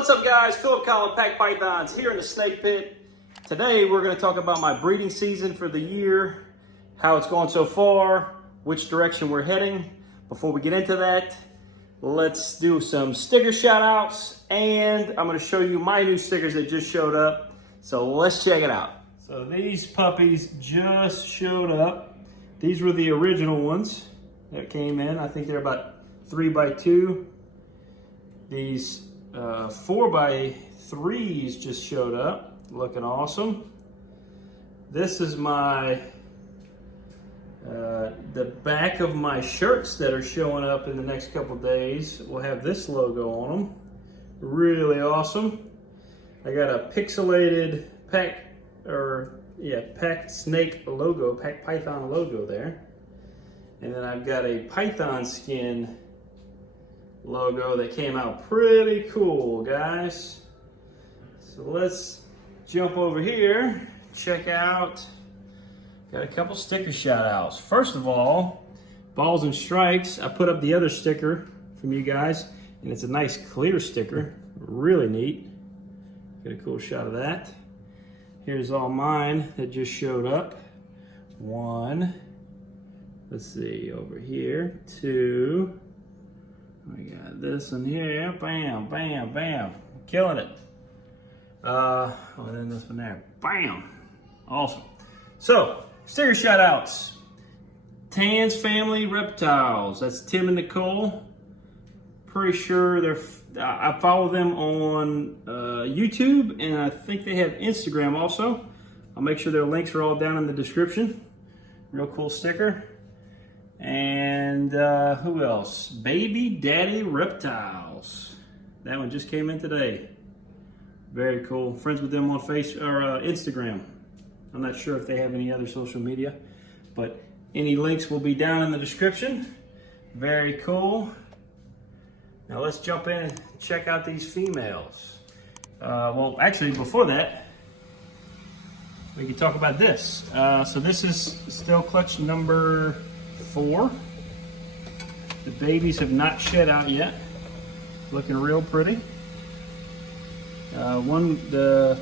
What's up, guys? Philip Collin, Pack Pythons here in the snake pit. Today we're going to talk about my breeding season for the year, how it's going so far, which direction we're heading. Before we get into that, let's do some sticker shout outs, and I'm going to show you my new stickers that just showed up. So let's check it out. So these puppies just showed up. These were the original ones that came in. I think they're about 3x2. These 4x3s just showed up, looking awesome. This is my the back of my shirts that are showing up in the next couple days will have this logo on them. Really awesome. I got a pixelated pack snake logo, pack python logo there, and then I've got a python skin logo that came out pretty cool, guys. So let's jump over here, check out, got a couple sticker shout outs. First of all, Balls and Strikes. I put up the other sticker from you guys, and it's a nice clear sticker, really neat. Get a cool shot of that. Here's all mine that just showed up. One, let's see, over here, two, we got this one here, bam, bam, bam, killing it. And then this one there, bam, awesome. So, sticker shout outs. Tan's Family Reptiles, that's Tim and Nicole. Pretty sure I follow them on YouTube, and I think they have Instagram also. I'll make sure their links are all down in the description. Real cool sticker. And who else? Baby Daddy Reptiles. That one just came in today. Very cool. Friends with them on Instagram. I'm not sure if they have any other social media, but any links will be down in the description. Very cool. Now let's jump in and check out these females. Well, actually, before that, we can talk about this. So this is still clutch number 4. The babies have not shed out yet. Looking real pretty. The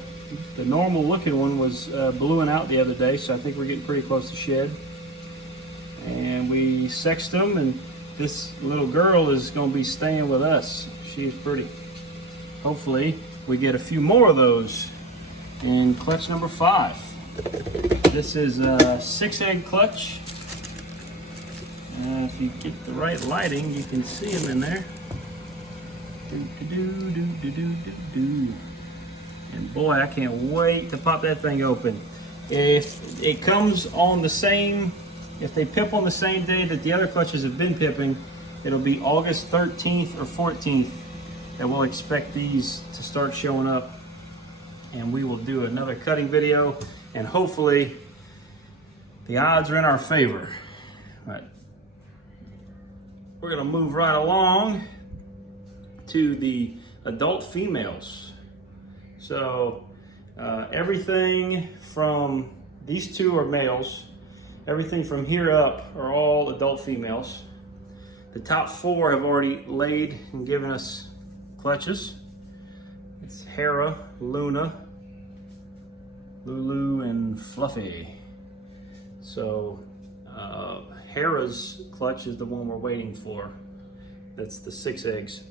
normal looking one was bluing out the other day, so I think we're getting pretty close to shed. And we sexed them, and this little girl is going to be staying with us. She's pretty. Hopefully we get a few more of those in clutch number 5. This is a 6-egg clutch. If you get the right lighting, you can see them in there. And boy, I can't wait to pop that thing open. If it comes on the same, if they pip on the same day that the other clutches have been pipping, it'll be August 13th or 14th that we'll expect these to start showing up. And we will do another cutting video, and hopefully the odds are in our favor. But we're gonna move right along to the adult females. So everything from, these two are males, everything from here up are all adult females. The top 4 have already laid and given us clutches. It's Hera, Luna, Lulu, and Fluffy. So Hera's clutch is the one we're waiting for. That's the 6 eggs.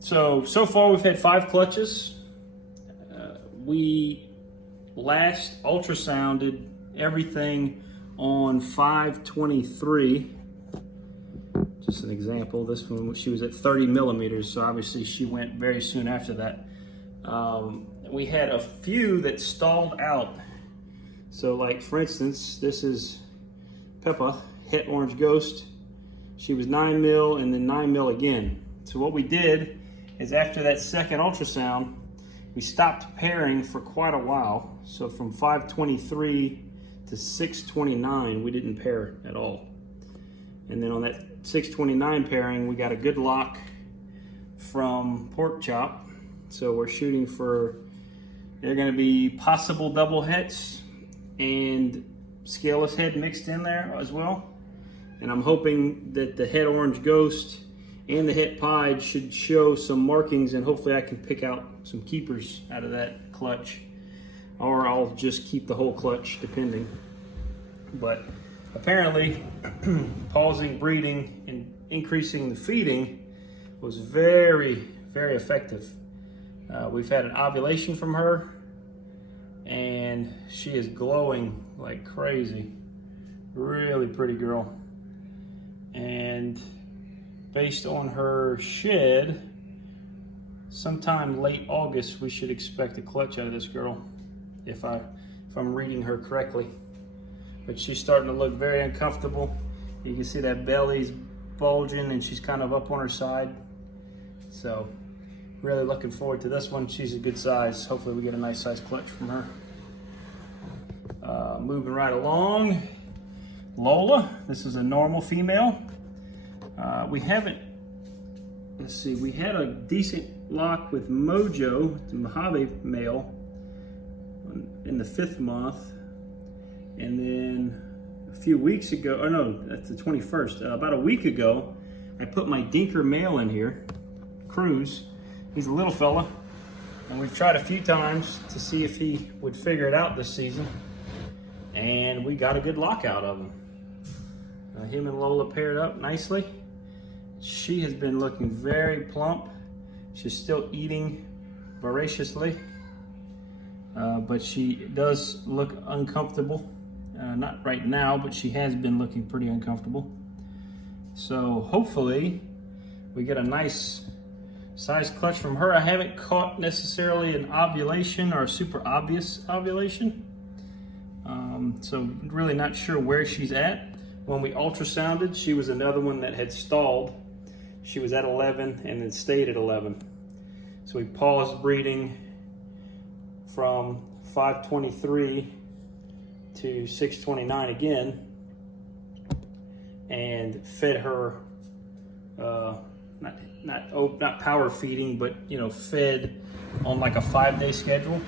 So far we've had 5 clutches. We last ultrasounded everything on 5/23. Just an example, this one, she was at 30 millimeters, so obviously she went very soon after that. We had a few that stalled out. So like, for instance, this is Peppa, Het Orange Ghost. She was 9 mil and then 9 mil again. So what we did is, after that second ultrasound, we stopped pairing for quite a while. So from 5/23 to 6/29, we didn't pair at all. And then on that 6/29 pairing, we got a good lock from Pork Chop. So we're shooting for, they're gonna be possible double hets and scaleless head mixed in there as well. And I'm hoping that the Het Orange Ghost and the het pied should show some markings, and hopefully I can pick out some keepers out of that clutch, or I'll just keep the whole clutch depending. But apparently pausing breeding and increasing the feeding was very, very effective. We've had an ovulation from her, and she is glowing like crazy. Really pretty girl. And based on her shed, sometime late August, we should expect a clutch out of this girl, if I'm reading her correctly. But she's starting to look very uncomfortable. You can see that belly's bulging and she's kind of up on her side. So really looking forward to this one. She's a good size. Hopefully we get a nice size clutch from her. Moving right along, Lola. This is a normal female. We haven't, let's see, we had a decent lock with Mojo, the Mojave male, in the 5th month. And then a few weeks ago, oh no, that's the 21st. About a week ago, I put my Dinker male in here, Cruz. He's a little fella, and we've tried a few times to see if he would figure it out this season. And we got a good lock out of him. Him and Lola paired up nicely. She has been looking very plump. She's still eating voraciously, but she does look uncomfortable. Not right now, but she has been looking pretty uncomfortable. So hopefully we get a nice size clutch from her. I haven't caught necessarily an ovulation or a super obvious ovulation. So really not sure where she's at. When we ultrasounded, she was another one that had stalled. She was at 11 and then stayed at 11. So we paused breeding from 523 to 629 again, and fed her not power feeding, but fed on like a 5-day schedule,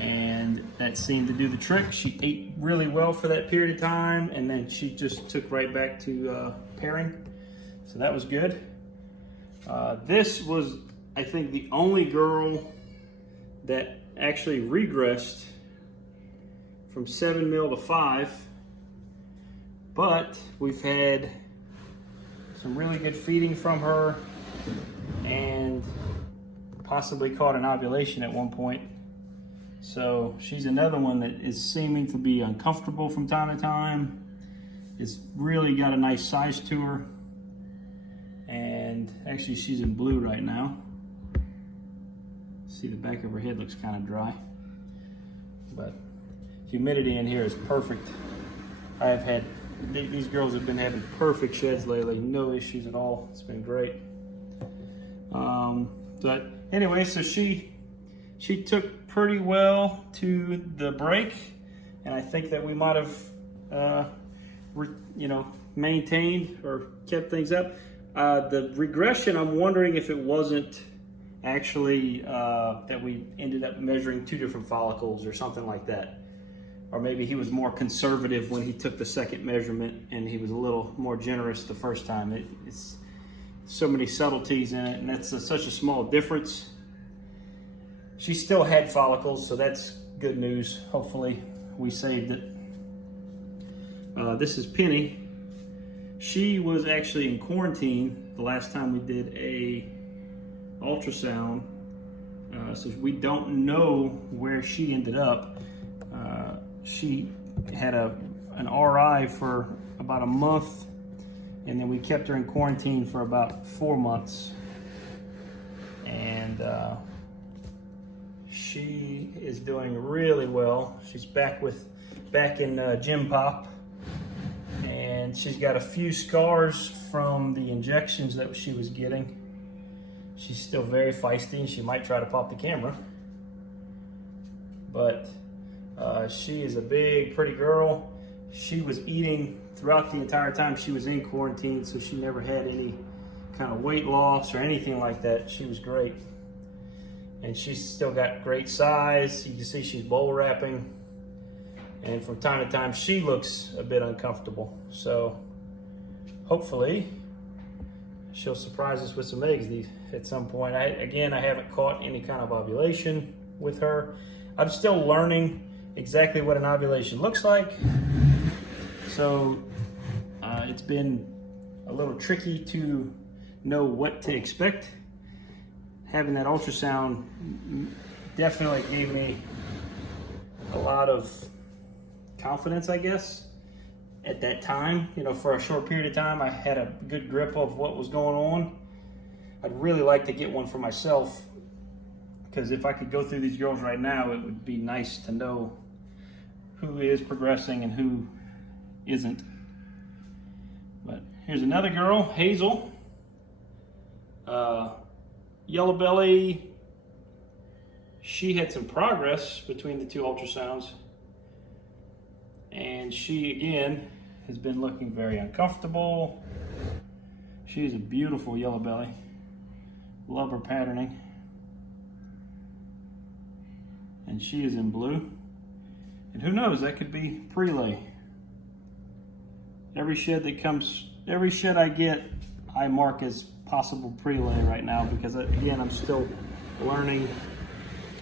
and that seemed to do the trick. She ate really well for that period of time, and then she just took right back to pairing, so that was good. This was, I think, the only girl that actually regressed from 7 mil to 5, but we've had some really good feeding from her and possibly caught an ovulation at one point. So she's another one that is seeming to be uncomfortable from time to time. It's really got a nice size to her, and actually she's in blue right now. See, the back of her head looks kind of dry, but humidity in here is perfect. I have had, these girls have been having perfect sheds lately, no issues at all. It's been great. But anyway, so she took pretty well to the break, and I think that we might have, maintained or kept things up. The regression, I'm wondering if it wasn't actually that we ended up measuring 2 different follicles or something like that. Or maybe he was more conservative when he took the second measurement, and he was a little more generous the first time. It's so many subtleties in it, and that's such a small difference. She still had follicles, so that's good news. Hopefully we saved it. This is Penny. She was actually in quarantine the last time we did a ultrasound, so we don't know where she ended up. She had an RI for about a month, and then we kept her in quarantine for about 4 months. And she is doing really well. She's back in gym pop, and she's got a few scars from the injections that she was getting. She's still very feisty, and she might try to pop the camera, but she is a big, pretty girl. She was eating throughout the entire time she was in quarantine, so she never had any kind of weight loss or anything like that. She was great. And she's still got great size. You can see she's bowl wrapping. And from time to time, she looks a bit uncomfortable. So hopefully she'll surprise us with some eggs at some point. Again, I haven't caught any kind of ovulation with her. I'm still learning exactly what an ovulation looks like. So it's been a little tricky to know what to expect. Having that ultrasound definitely gave me a lot of confidence, I guess. At that time, you know, for a short period of time, I had a good grip of what was going on. I'd really like to get one for myself, because if I could go through these girls right now, it would be nice to know who is progressing and who isn't. But here's another girl, Hazel. Yellow belly. She had some progress between the two ultrasounds. And she, again, has been looking very uncomfortable. She's a beautiful yellow belly. Love her patterning. And she is in blue. And who knows, that could be prelay. Every shed I get, I mark as possible prelay right now, because again, I'm still learning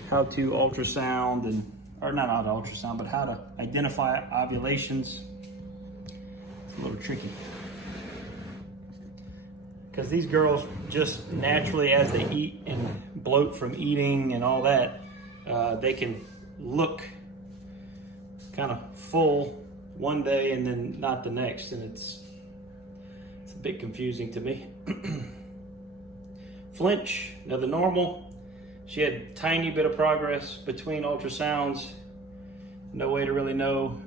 how to ultrasound or not how to ultrasound, but how to identify ovulations. It's a little tricky. Because these girls just naturally, as they eat and bloat from eating and all that, they can look kind of full one day and then not the next, and it's a bit confusing to me. Flinch, another normal. She had a tiny bit of progress between ultrasounds. No way to really know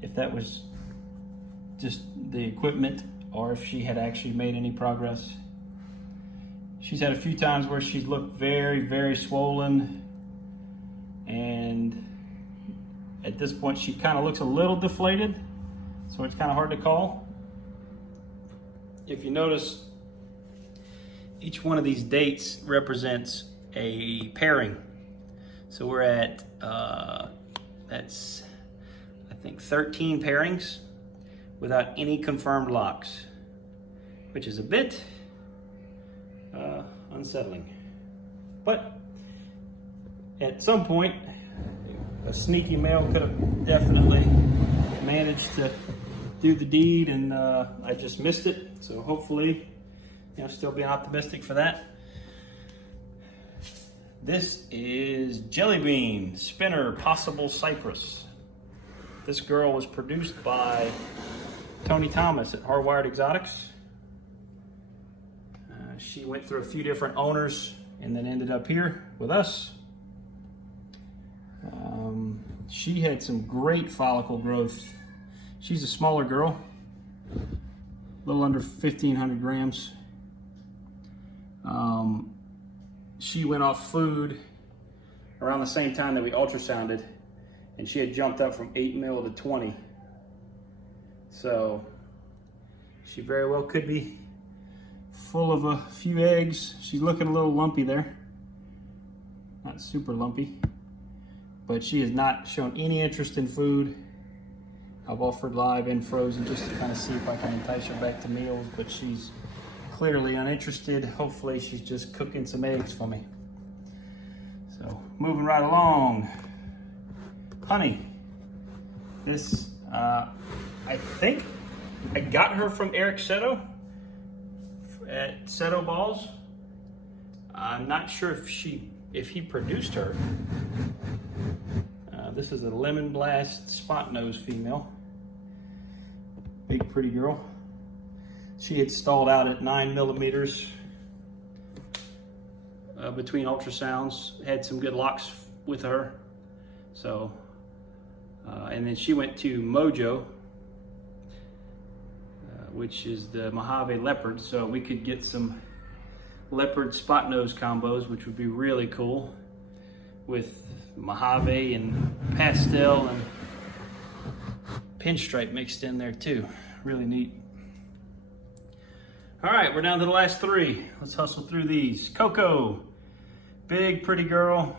if that was just the equipment or if she had actually made any progress. She's had a few times where she's looked very, very swollen, and at this point she kind of looks a little deflated, so it's kind of hard to call. If you notice, each one of these dates represents a pairing. So we're at, that's, I think, 13 pairings without any confirmed locks, which is a bit unsettling. But at some point, a sneaky male could have definitely managed to do the deed, and I just missed it. So hopefully, you know, still being optimistic for that. This is Jelly Bean, Spinner, Possible Cypress. This girl was produced by Tony Thomas at Hardwired Exotics. She went through a few different owners and then ended up here with us. She had some great follicle growth. She's a smaller girl, a little under 1,500 grams. She went off food around the same time that we ultrasounded, and she had jumped up from 8 mil to 20. So she very well could be full of a few eggs. She's looking a little lumpy there. Not super lumpy, but she has not shown any interest in food. I've offered live and frozen just to kind of see if I can entice her back to meals, but she's clearly uninterested. Hopefully she's just cooking some eggs for me. So moving right along. Honey. This, I think I got her from Eric Seto at Seto Balls. I'm not sure if he produced her. This is a Lemon Blast Spot Nose female. Big pretty girl. She had stalled out at 9 millimeters between ultrasounds. Had some good locks with her. So, and then she went to Mojo, which is the Mojave Leopard. So we could get some leopard spot nose combos, which would be really cool, with Mojave and pastel and pinstripe mixed in there too. Really neat. All right, we're down to the last three. Let's hustle through these. Coco, big pretty girl,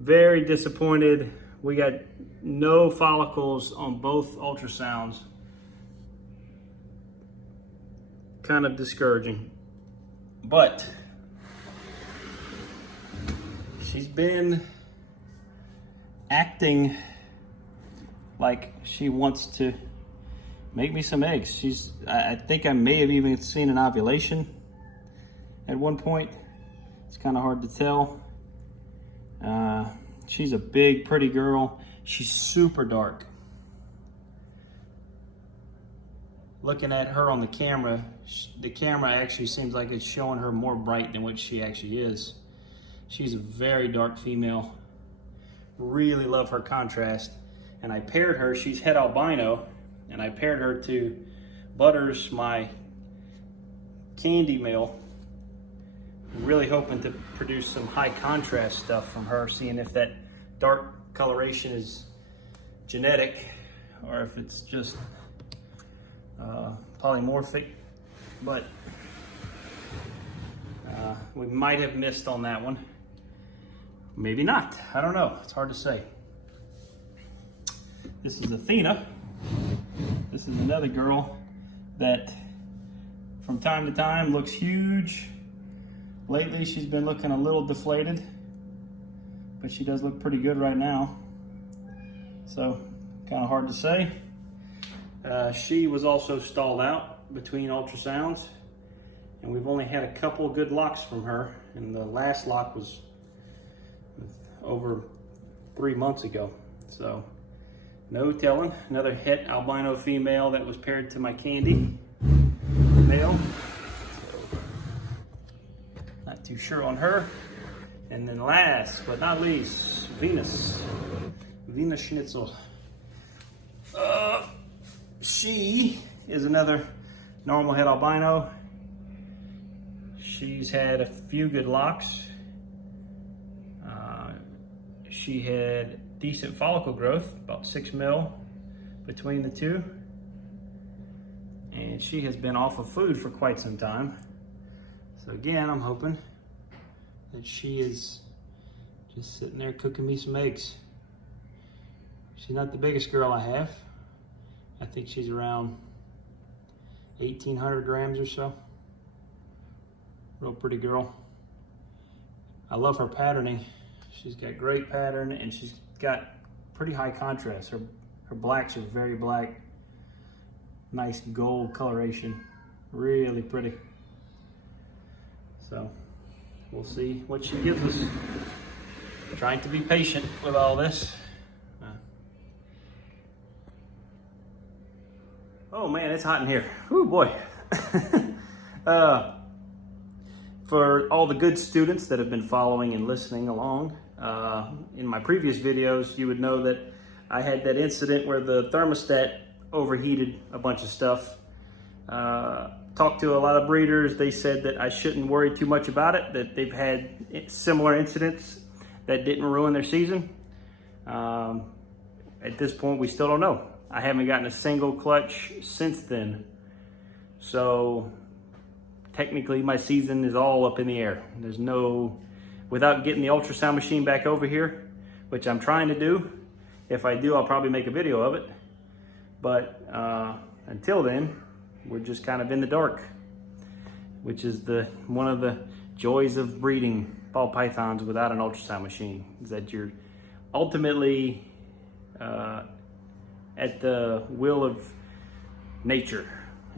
very disappointed. We got no follicles on both ultrasounds. kind of discouraging. But she's been acting like she wants to make me some eggs. I think I may have even seen an ovulation at one point. It's kind of hard to tell. She's a big, pretty girl. She's super dark. Looking at her on the camera actually seems like it's showing her more bright than what she actually is. She's a very dark female. Really love her contrast. And I paired her, she's het albino, and I paired her to Butters, my candy male. Really hoping to produce some high contrast stuff from her, seeing if that dark coloration is genetic or if it's just polymorphic. But we might have missed on that one. Maybe not. I don't know. It's hard to say. This is Athena. This is another girl that from time to time looks huge. Lately, she's been looking a little deflated, but she does look pretty good right now. So, kind of hard to say. She was also stalled out between ultrasounds, and we've only had a couple good locks from her, and the last lock was over 3 months ago. So, no telling. Another het albino female that was paired to my candy male. Not too sure on her. And then last but not least, Venus Schnitzel. She is another normal het albino. She's had a few good locks. She had decent follicle growth, about 6 mil between the two. And she has been off of food for quite some time. So again, I'm hoping that she is just sitting there cooking me some eggs. She's not the biggest girl I have. I think she's around 1,800 grams or so. Real pretty girl. I love her patterning. She's got great pattern and she's got pretty high contrast. Her blacks are very black. Nice gold coloration. Really pretty. So we'll see what she gives us. Trying to be patient with all this. Oh man, it's hot in here. Oh boy. For all the good students that have been following and listening along, in my previous videos, you would know that I had that incident where the thermostat overheated a bunch of stuff. Talked to a lot of breeders. They said that I shouldn't worry too much about it, that they've had similar incidents that didn't ruin their season. At this point, we still don't know. I haven't gotten a single clutch since then. So technically my season is all up in the air. There's no, without getting the ultrasound machine back over here, which I'm trying to do. If I do, I'll probably make a video of it. But until then, we're just kind of in the dark, which is one of the joys of breeding ball pythons without an ultrasound machine, is that you're ultimately at the will of nature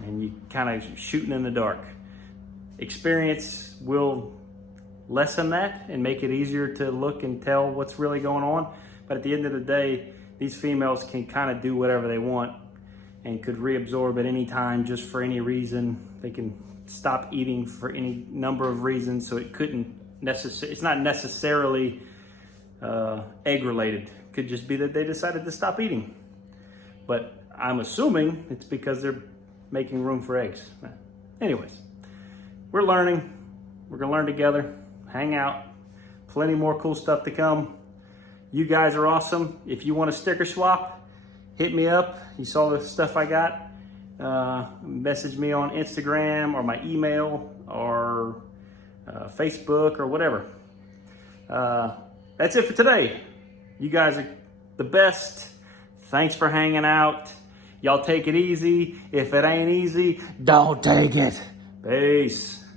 and you kind of shooting in the dark. Experience will lessen that and make it easier to look and tell what's really going on. But at the end of the day, these females can kind of do whatever they want and could reabsorb at any time just for any reason. They can stop eating for any number of reasons, so it couldn't it's not necessarily egg related. Could just be that they decided to stop eating. But I'm assuming it's because they're making room for eggs. Anyways, we're learning. We're gonna learn together, hang out, plenty more cool stuff to come. You guys are awesome. If you want a sticker swap, hit me up. You saw the stuff I got. Message me on Instagram or my email or Facebook or whatever. That's it for today. You guys are the best. Thanks for hanging out. Y'all take it easy. If it ain't easy, don't take it. Peace.